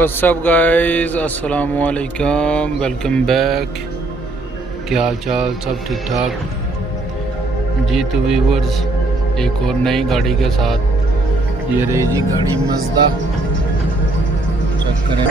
WhatsApp guys, अस्सलाम वालेकुम, welcome back. क्या हाल चाल, सब ठीक ठाक जी। तो व्यूवर्स, एक और नई गाड़ी के साथ ये रही जी गाड़ी मज़दा। चेक करें।